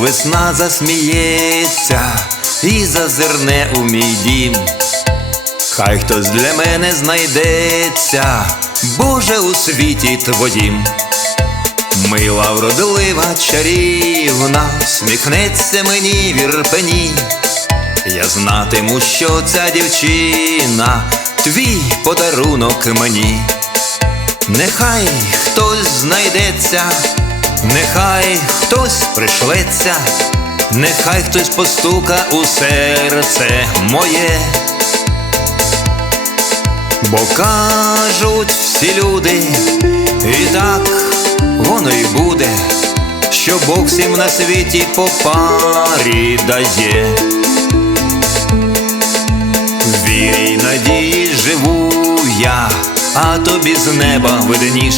весна засміється і зазирне у мій дім. Хай хтось для мене знайдеться, Боже, у світі твоїм. Мила, вродлива, чарівна, сміхнеться мені в ірпені. Я знатиму, що ця дівчина, твій подарунок мені. Нехай хтось знайдеться, нехай хтось пришлеться, нехай хтось постука у серце моє. Бо кажуть всі люди, і так воно й буде, що Бог всім на світі по парі дає. Вірі надії живу я, а тобі з неба видніш.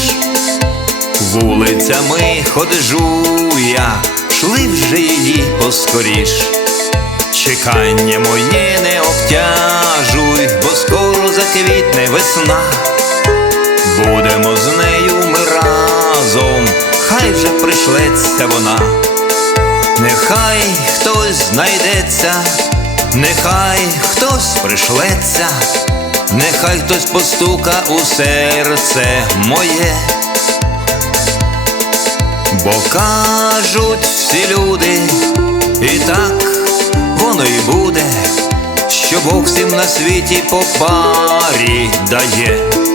Вулицями ходжу я, шли вже її поскоріш. Чекання моє не обтяжуй, бо скоро заквітне весна. Будемо з нею ми разом, хай вже пришлеться вона. Нехай хтось знайдеться, нехай хтось пришлеться, нехай хтось постука у серце моє. Бо кажуть всі люди, і так воно й буде, що Бог всім на світі по парі дає.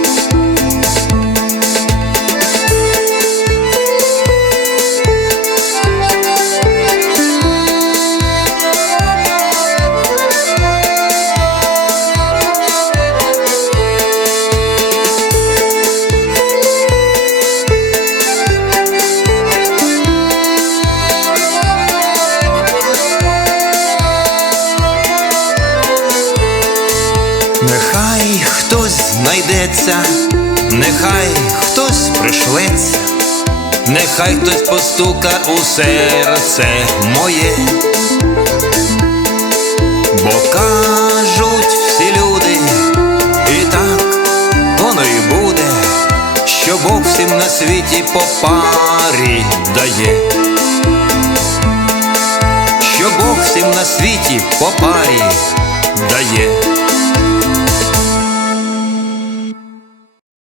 Знайдеться, нехай хтось пришлеться, нехай хтось постука у серце моє, бо кажуть всі люди, і так воно й буде, що Бог всім на світі по парі дає, що Бог всім на світі по парі дає.